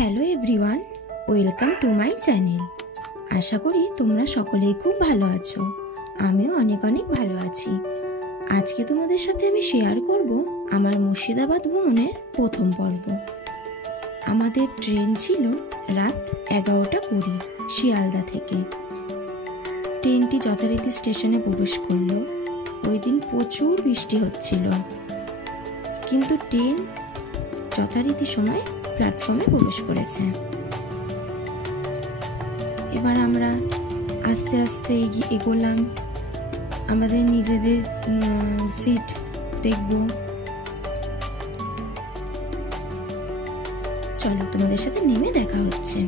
Hello everyone, welcome to my channel. আশা করি তোমরা সকলেই খুব ভালো আছো। আমিও অনেক অনেক ভালো আছি। আজকে তোমাদের সাথে আমি শেয়ার করব আমার মুর্শিদাবাদ ভ্রমণের প্রথম পর্ব। আমাদের ট্রেন ছিল রাত 11:20 শিয়ালদা থেকে। ট্রেনটি যথারীতি স্টেশনে প্রবেশ করলো। ওই দিন প্রচুর বৃষ্টি হচ্ছিল, কিন্তু ট্রেন যথারীতি সময় প্ল্যাটফর্মে প্রবেশ করেছে। এবার আমরা আস্তে আস্তে এগোলাম, আমাদের নিজেদের সিট দেখব। চলো তোমাদের সাথে নেমে দেখা হচ্ছে।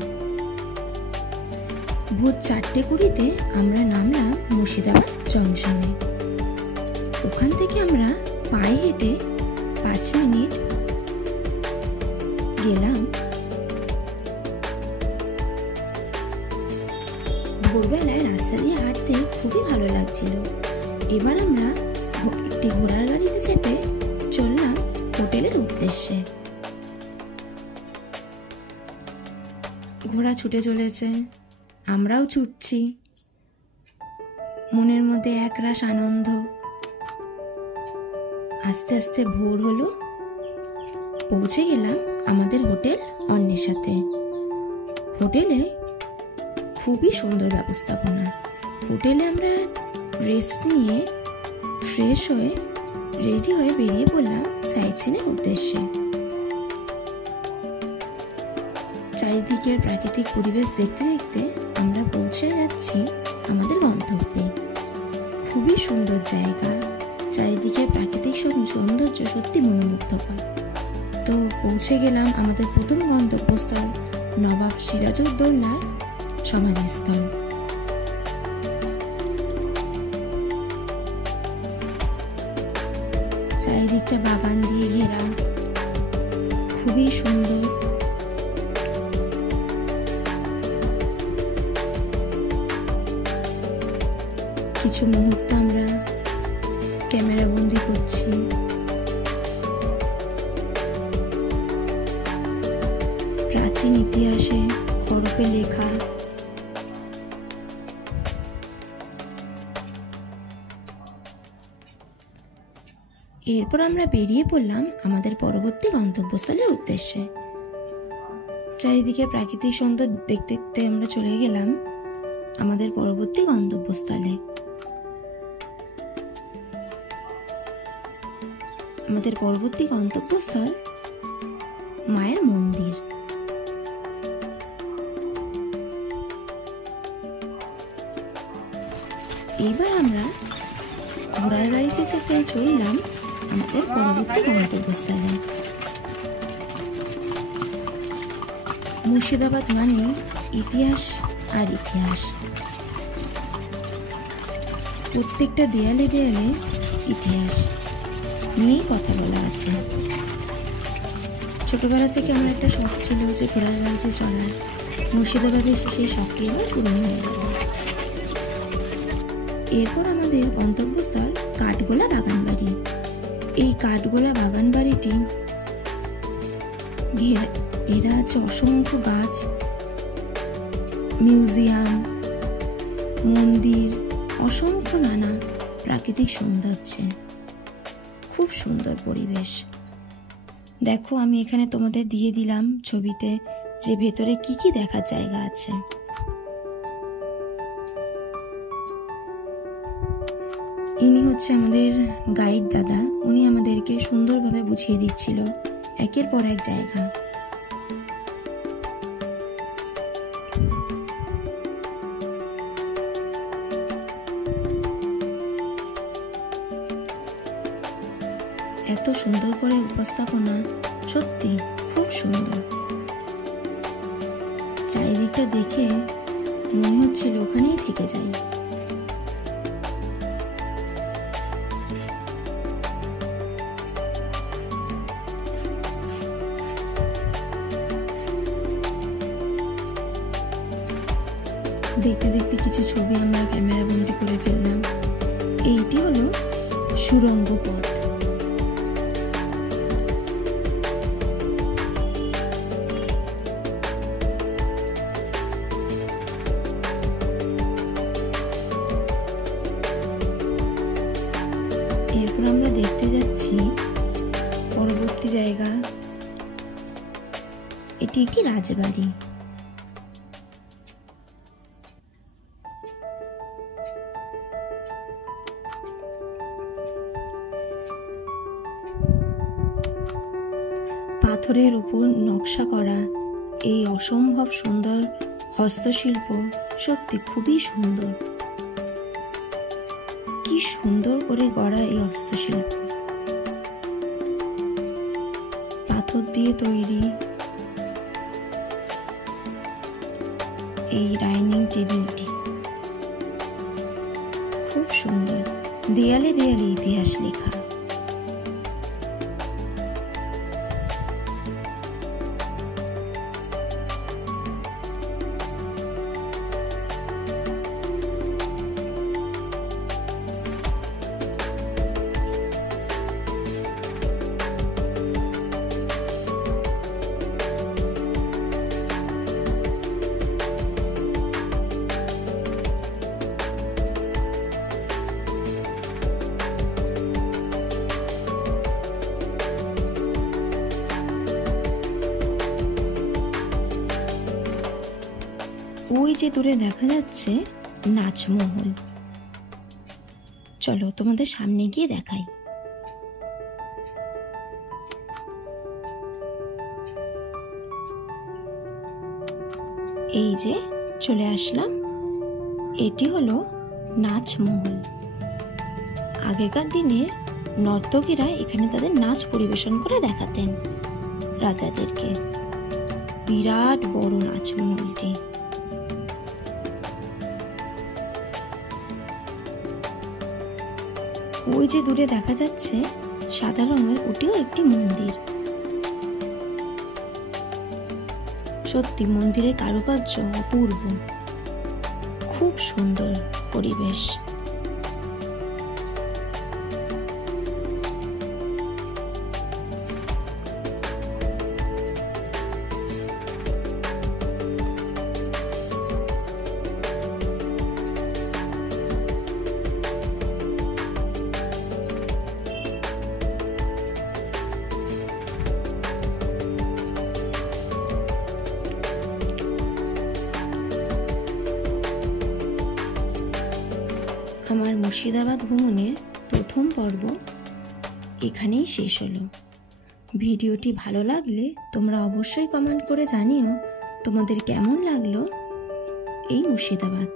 ভোর 4:20 আমরা নামলাম মুর্শিদাবাদ জংশনে। ওখান থেকে আমরা পায়ে হেঁটে 5 মিনিট গেলাম। ভোরবেলায় রাস্তা দিয়ে হাঁটতে খুবই ভালো লাগছিল। এবার আমরা একটি ঘোড়ার গাড়িতে চেপে চললাম হোটেলের উদ্দেশ্যে। ঘোড়া ছুটে চলেছে, আমরাও ছুটছি। মনের মধ্যে একরাশ আনন্দ। আস্তে আস্তে ভোর হলো। পৌঁছে গেলাম আমাদের হোটেল অন্বেষাতে। হোটেলে খুবই সুন্দর ব্যবস্থাপনা। হোটেলে আমরা রেস্ট নিয়ে ফ্রেশ হয়ে রেডি হয়ে বেরিয়ে পড়লাম সাইট সিনের উদ্দেশ্যে। চারিদিকের প্রাকৃতিক পরিবেশ দেখতে দেখতে আমরা পৌঁছে যাচ্ছি আমাদের গন্তব্যে। খুবই সুন্দর জায়গা, চারিদিকে প্রাকৃতিক সৌন্দর্য সত্যি মনোমুগ্ধকর। তো পৌঁছে গেলাম আমাদের প্রথম গন্তব্যস্থল নবাব সিরাজউদ্দৌলার সমাধিস্থল। চারিদিকটা বাগান দিয়ে ঘেরা, খুবই সুন্দর। কিছু মুহূর্ত আমরা ক্যামেরা বন্দি করছি। প্রাচীন ইতিহাসে হরফে লেখা। এরপর আমরা বেরিয়ে পড়লাম আমাদের পরবর্তী গন্তব্যস্থলের উদ্দেশ্যে। চারিদিকে প্রাকৃতিক সৌন্দর্য দেখতে দেখতে আমরা চলে গেলাম আমাদের পরবর্তী গন্তব্যস্থলে। আমাদের পরবর্তী গন্তব্যস্থল মায়ের মন্দির। এইবার আমরা ঘোড়ার গাড়িতে চেপে চললাম আমাদের পরবর্তী গন্তব্যস্থলে। মুর্শিদাবাদ মানে ইতিহাস আর ইতিহাস। প্রত্যেকটা দেয়ালে দেয়ালে ইতিহাস নিয়েই কথা বলা আছে। ছোটবেলা থেকে আমার একটা শখ ছিল যে ঘোড়ার গাড়িতে চড়ার। মুর্শিদাবাদে এসে সেই শখটি এবার পূরণ হয়ে গেল। এরপর আমাদের গন্তব্যস্থল কাঠগোলা বাগান বাড়ি। এই কাঠগোলা বাগান বাড়িটি ঘেরা আছে অসংখ্য গাছ, মিউজিয়াম, মন্দির, অসংখ্য নানা প্রাকৃতিক সৌন্দর্যে খুব সুন্দর পরিবেশ। দেখো, আমি এখানে তোমাদের দিয়ে দিলাম ছবিতে যে ভেতরে কি কি দেখার জায়গা আছে। ইনি হচ্ছে আমাদের গাইড দাদা। উনি আমাদেরকে সুন্দরভাবে বুঝিয়ে দিচ্ছিল একের পর এক জায়গা। এত সুন্দর করে উপস্থাপনা, সত্যি খুব সুন্দর। চারিদিকটা দেখে মনে হচ্ছিল ওখানেই থেকে যাই। দেখতে দেখতে কিছু ছবি আমরা ক্যামেরা বন্দি করে ফেললাম। এইটি হলো সুড়ঙ্গ পথ। এরপর আমরা দেখতে যাচ্ছি পরবর্তী জায়গা। এটি একটি রাজবাড়ি। পাথরের উপর নকশা করা এই অসম্ভব সুন্দর হস্তশিল্প সত্যি খুবই সুন্দর। কি সুন্দর করে গড়া এই হস্তশিল্প, পাথর দিয়ে তৈরি এই ডাইনিং টেবিলটি খুব সুন্দর। দেয়ালে দেয়ালে ইতিহাস লেখা। ওই যে দূরে দেখা যাচ্ছে নাচমহল। চলো তোমাদের সামনে গিয়ে দেখাই। এই যে চলে আসলাম, এটি হলো নাচমহল। আগেকার দিনে নর্তকীরা এখানে তাদের নাচ পরিবেশন করে দেখাতেন রাজাদেরকে। বিরাট বড় নাচমহলটি। ওই যে দূরে দেখা যাচ্ছে সাদা রঙের, ওটিও একটি মন্দির। সত্যি মন্দিরের কারুকার্য অপূর্ব, খুব সুন্দর পরিবেশ। আমার মুর্শিদাবাদ ভ্রমণের প্রথম পর্ব এখানেই শেষ হলো। ভিডিওটি ভালো লাগলে তোমরা অবশ্যই কমেন্ট করে জানিও তোমাদের কেমন লাগলো এই মুর্শিদাবাদ।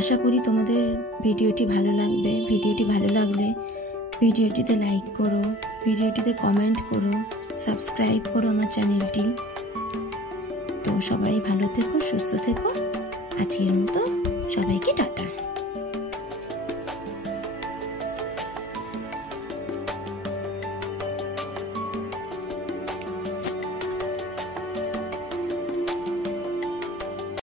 আশা করি তোমাদের ভিডিওটি ভালো লাগবে। ভিডিওটি ভালো লাগলে ভিডিওটিতে লাইক করো, ভিডিওটিতে কমেন্ট করো, সাবস্ক্রাইব করো আমার চ্যানেলটি। তো সবাই ভালো থেকো, সুস্থ থেকো। আজকের মতো সবাইকে টাটা।